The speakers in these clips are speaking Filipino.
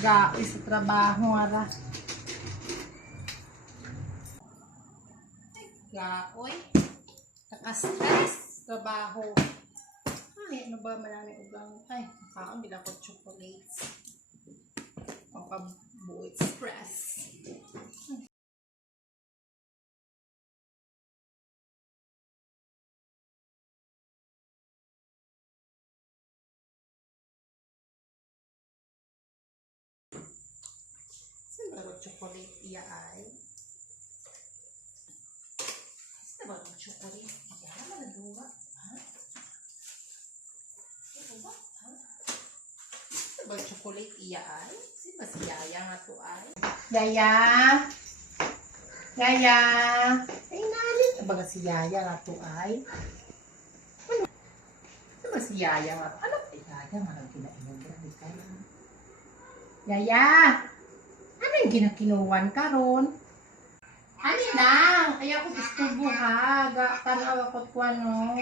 Gaoy sa trabaho ara. Gaoy. Naka-stress trabaho. Ay, ano ba marami ugang? Ay, kaon bila ko chocolates. Pampabuit stress. Saan ba chocolate iya ay? Saan ba chocolate iya? Maladuwa. Ha? Ano ba? Ha? Saan ba chocolate iya ay? Saan ba si Yaya nga to ay? Yaya! Yaya! Ay, nalit. Ano ba si Yaya nga to ay? Ano? Saan ba si Yaya nga to? Ano? Ay, Yaya nga lang kinainom. Grabe ka na. Yaya! Ano yung ginakinuwan ka ron? Ano lang? Kaya ko disturbo ha. Tanaw ako ko ano.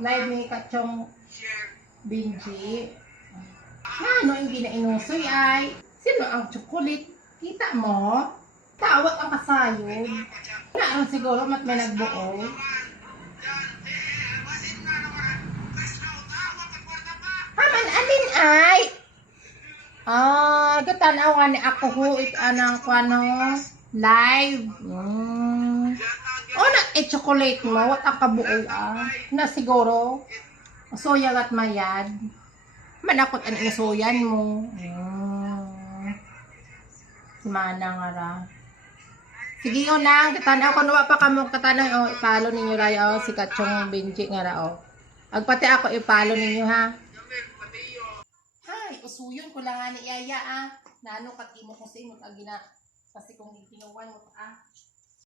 Live ni Kachong Benji. Ano yung ginainusoy ay? Sino ang chocolate? Kita mo? Tawat ang kasayod. Ano siguro mat may nagbuo? Haman, alin ay? Gatanaw nga ni ako ho, anang kwano, live. O na, chocolate mo, what ang kabuoy na siguro, soya at mayad. Manakot ang soyan mo. Si Manang nga ra. Sige yun na, katanaw ko nawa pa kamo katanaw, ipalo ninyo ra, si Kachong Benji nga ra, agpati ako ipalo ninyo ha. Usuyon ko lang nga ni Yaya Nano katimo ko sa imo agina kasi kung ginuwan mo